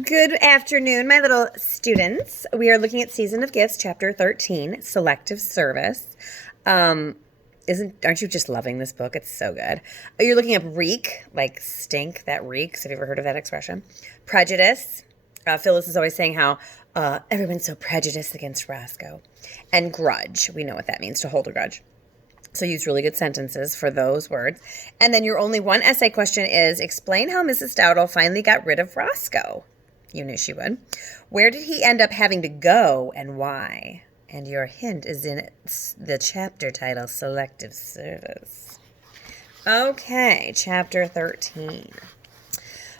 Good afternoon, my little students. We are looking at Season of Gifts, Chapter 13, Selective Service. Aren't you just loving this book? It's so good. You're looking up reek, like stink, that reeks. Have you ever heard of that expression? Prejudice. Phyllis is always saying how everyone's so prejudiced against Roscoe. And grudge. We know what that means, to hold a grudge. So use really good sentences for those words. And then your only one essay question is, explain how Mrs. Dowdle finally got rid of Roscoe. You knew she would. Where did he end up having to go and why? And your hint is in the chapter title, Selective Service. Okay, chapter 13.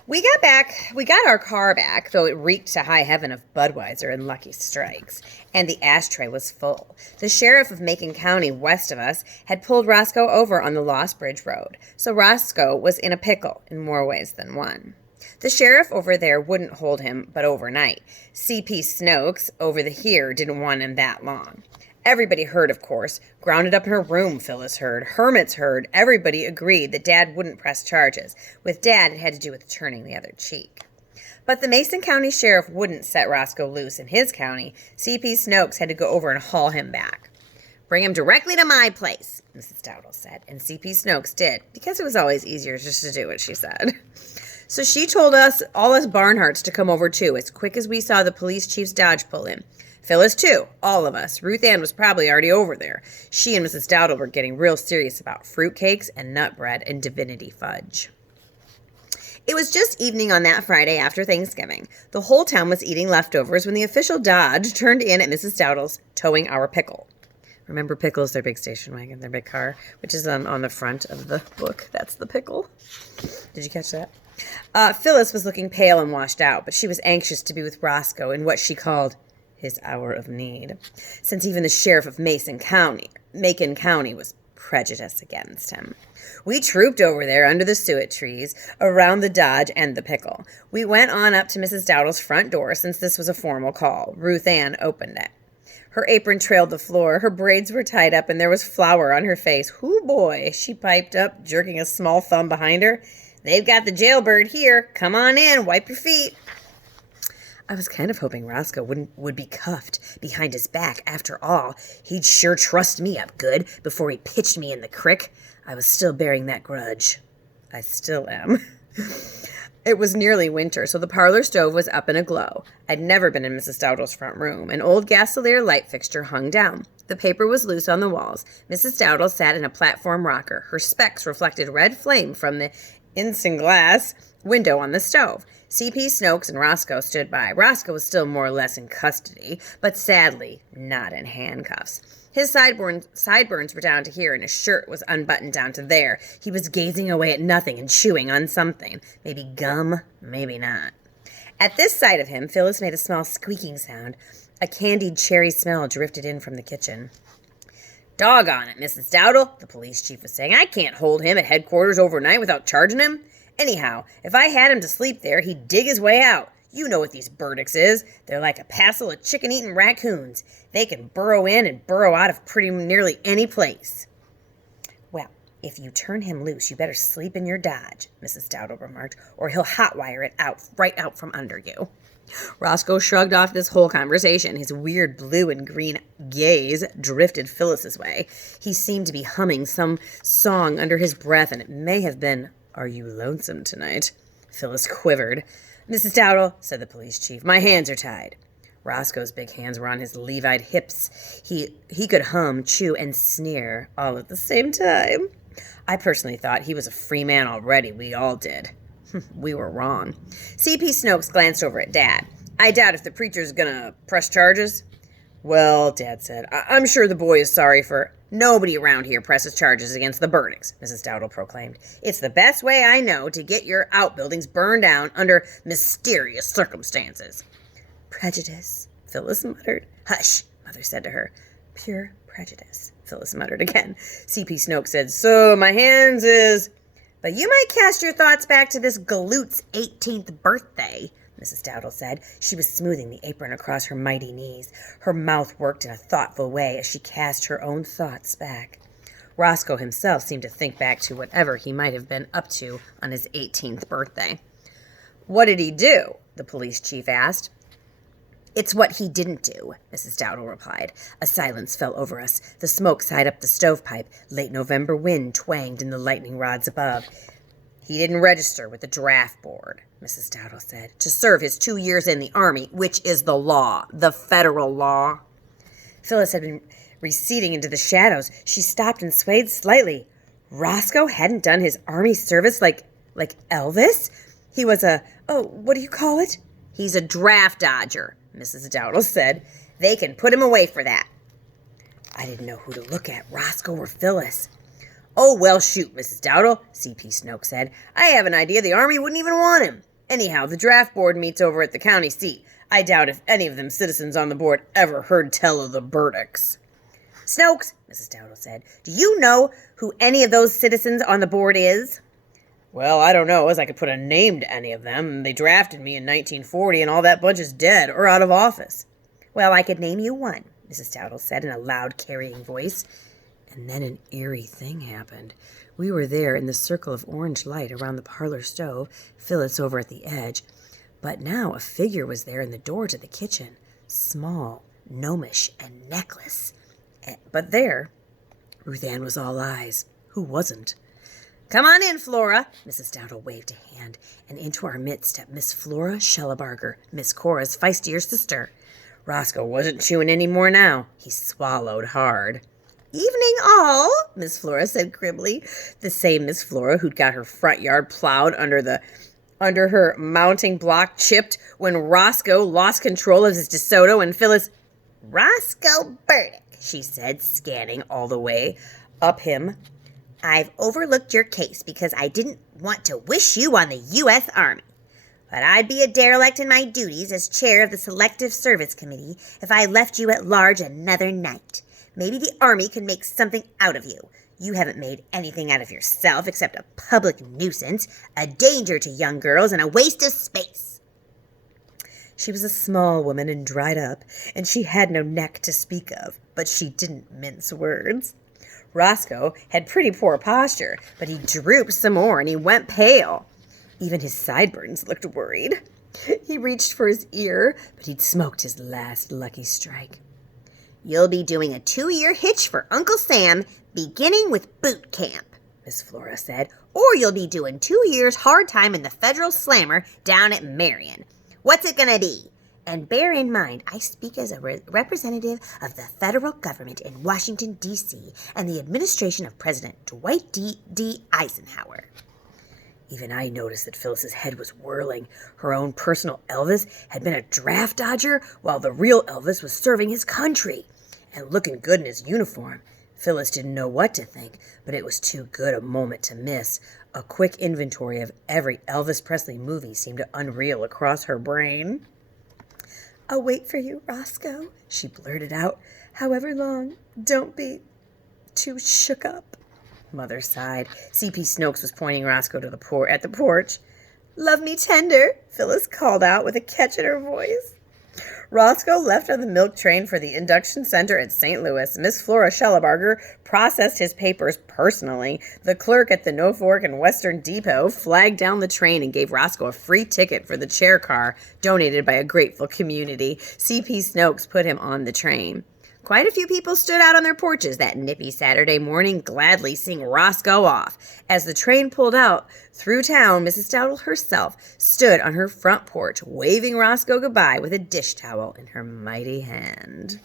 We got our car back, though it reeked to high heaven of Budweiser and Lucky Strikes, and the ashtray was full. The sheriff of Macon County, west of us, had pulled Roscoe over on the Lost Bridge Road, so Roscoe was in a pickle in more ways than one. The sheriff over there wouldn't hold him but overnight. C.P. Snokes over here didn't want him that long. Everybody heard, of course. Grounded up in her room, Phyllis heard. Hermits heard. Everybody agreed that Dad wouldn't press charges. With Dad, it had to do with turning the other cheek. But the Mason County sheriff wouldn't set Roscoe loose in his county. C.P. Snokes had to go over and haul him back. Bring him directly to my place, Mrs. Dowdle said, and C.P. Snokes did, because it was always easier just to do what she said. So she told all us Barnharts to come over too, as quick as we saw the police chief's Dodge pull in. Phyllis too, all of us. Ruth Ann was probably already over there. She and Mrs. Dowdle were getting real serious about fruitcakes and nut bread and divinity fudge. It was just evening on that Friday after Thanksgiving. The whole town was eating leftovers when the official Dodge turned in at Mrs. Dowdle's, towing our pickle. Remember Pickle's, their big station wagon, their big car, which is on the front of the book. That's the pickle. Did you catch that? Phyllis was looking pale and washed out, but she was anxious to be with Roscoe in what she called his hour of need, since even the sheriff of Macon County was prejudiced against him. We trooped over there under the suet trees, around the Dodge and the pickle. We went on up to Mrs. Dowdle's front door, since this was a formal call. Ruth Ann opened it. Her apron trailed the floor, her braids were tied up, and there was flour on her face. "Hoo boy," she piped up, jerking a small thumb behind her. "They've got the jailbird here. Come on in, wipe your feet." I was kind of hoping Roscoe would be cuffed behind his back. After all, he'd sure trussed me up good before he pitched me in the crick. I was still bearing that grudge. I still am. It was nearly winter, so the parlor stove was up in a glow. I'd never been in Mrs. Dowdle's front room. An old gasolier light fixture hung down. The paper was loose on the walls. Mrs. Dowdle sat in a platform rocker. Her specs reflected red flame from the isinglass window on the stove. C.P. Snokes and Roscoe stood by. Roscoe was still more or less in custody, but sadly not in handcuffs. His sideburns were down to here, and his shirt was unbuttoned down to there. He was gazing away at nothing and chewing on something. Maybe gum, maybe not. At this sight of him, Phyllis made a small squeaking sound. A candied cherry smell drifted in from the kitchen. "Doggone it, Mrs. Dowdle," the police chief was saying. "I can't hold him at headquarters overnight without charging him. Anyhow, if I had him to sleep there, he'd dig his way out. You know what these Burdicks is. They're like a passel of chicken-eating raccoons. They can burrow in and burrow out of pretty nearly any place." "Well, if you turn him loose, you better sleep in your Dodge," Mrs. Dowdle remarked, "or he'll hotwire it right out from under you." Roscoe shrugged off this whole conversation. His weird blue and green gaze drifted Phyllis's way. He seemed to be humming some song under his breath, and it may have been, "Are you lonesome tonight?" Phyllis quivered. "Mrs. Dowdle," said the police chief, "my hands are tied." Roscoe's big hands were on his Levite hips. He could hum, chew, and sneer all at the same time. I personally thought he was a free man already. We all did. We were wrong. C.P. Snokes glanced over at Dad. "I doubt if the preacher's gonna press charges." "Well," Dad said, I'm sure the boy is sorry for—" "Nobody around here presses charges against the Burdicks," Mrs. Dowdle proclaimed. "It's the best way I know to get your outbuildings burned down under mysterious circumstances." "Prejudice," Phyllis muttered. "Hush," Mother said to her. "Pure prejudice," Phyllis muttered again. C.P. Snokes said, "So my hands is—" "But you might cast your thoughts back to this galoot's 18th birthday," Mrs. Dowdle said. She was smoothing the apron across her mighty knees. Her mouth worked in a thoughtful way as she cast her own thoughts back. Roscoe himself seemed to think back to whatever he might have been up to on his 18th birthday. "What did he do?" the police chief asked. It's what he didn't do, Mrs. Dowdle replied. A silence fell over us. The smoke sighed up the stovepipe. Late November wind twanged in the lightning rods above. He didn't register with the draft board, Mrs. Dowdle said, to serve his 2 years in the Army, which is the law, the federal law. Phyllis had been receding into the shadows. She stopped and swayed slightly. Roscoe hadn't done his Army service like Elvis? He was what do you call it? He's a draft dodger, Mrs. Dowdle said. They can put him away for that. I didn't know who to look at, Roscoe or Phyllis. Oh, well, shoot, Mrs. Dowdle, C.P. Snoke said. I have an idea the Army wouldn't even want him. Anyhow, the draft board meets over at the county seat. I doubt if any of them citizens on the board ever heard tell of the Burdocks. Snokes, Mrs. Dowdle said, do you know who any of those citizens on the board is? Well, I don't know, as I could put a name to any of them. They drafted me in 1940, and all that bunch is dead or out of office. Well, I could name you one, Mrs. Dowdle said in a loud, carrying voice. And then an eerie thing happened. We were there in the circle of orange light around the parlor stove, Phyllis over at the edge. But now a figure was there in the door to the kitchen, small, gnomish, and necklace. But there, Ruth Ann was all eyes. Who wasn't? Come on in, Flora, Mrs. Dowdle waved a hand, and into our midst stepped Miss Flora Shellabarger, Miss Cora's feistier sister. Roscoe wasn't chewing any more now. He swallowed hard. Evening all, Miss Flora said grimly, the same Miss Flora who'd got her front yard plowed under her mounting block chipped when Roscoe lost control of his DeSoto and Phyllis. Roscoe Burdick, she said, scanning all the way up him. I've overlooked your case because I didn't want to wish you on the U.S. Army. But I'd be a derelict in my duties as chair of the Selective Service Committee if I left you at large another night. Maybe the Army can make something out of you. You haven't made anything out of yourself except a public nuisance, a danger to young girls, and a waste of space. She was a small woman and dried up, and she had no neck to speak of, but she didn't mince words. Roscoe had pretty poor posture, but he drooped some more and he went pale. Even his sideburns looked worried. He reached for his ear, but he'd smoked his last lucky strike. You'll be doing a 2-year hitch for Uncle Sam, beginning with boot camp, Miss Flora said, or you'll be doing 2 years hard time in the Federal Slammer down at Marion. What's it gonna be? And bear in mind, I speak as a representative of the federal government in Washington, D.C., and the administration of President Dwight D. Eisenhower. Even I noticed that Phyllis's head was whirling. Her own personal Elvis had been a draft dodger, while the real Elvis was serving his country and looking good in his uniform. Phyllis didn't know what to think, but it was too good a moment to miss. A quick inventory of every Elvis Presley movie seemed to unreel across her brain. I'll wait for you, Roscoe, she blurted out. However long, don't be too shook up. Mother sighed. C.P. Snokes was pointing Roscoe to at the porch. Love me tender, Phyllis called out with a catch in her voice. Roscoe left on the milk train for the induction center at St. Louis. Miss Flora Shellabarger processed his papers personally. The clerk at the Norfolk and Western Depot flagged down the train and gave Roscoe a free ticket for the chair car donated by a grateful community. C.P. Snokes put him on the train. Quite a few people stood out on their porches that nippy Saturday morning, gladly seeing Roscoe off. As the train pulled out through town, Mrs. Dowdle herself stood on her front porch, waving Roscoe goodbye with a dish towel in her mighty hand.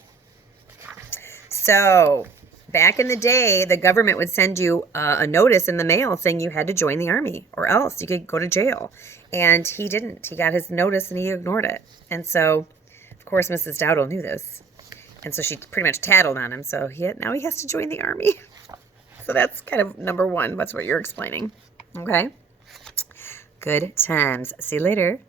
So, back in the day, the government would send you a notice in the mail saying you had to join the Army, or else you could go to jail. And he didn't. He got his notice and he ignored it. And so, of course, Mrs. Dowdle knew this. And so she pretty much tattled on him. So now he has to join the Army. So that's kind of number one. That's what you're explaining. Okay. Good times. See you later.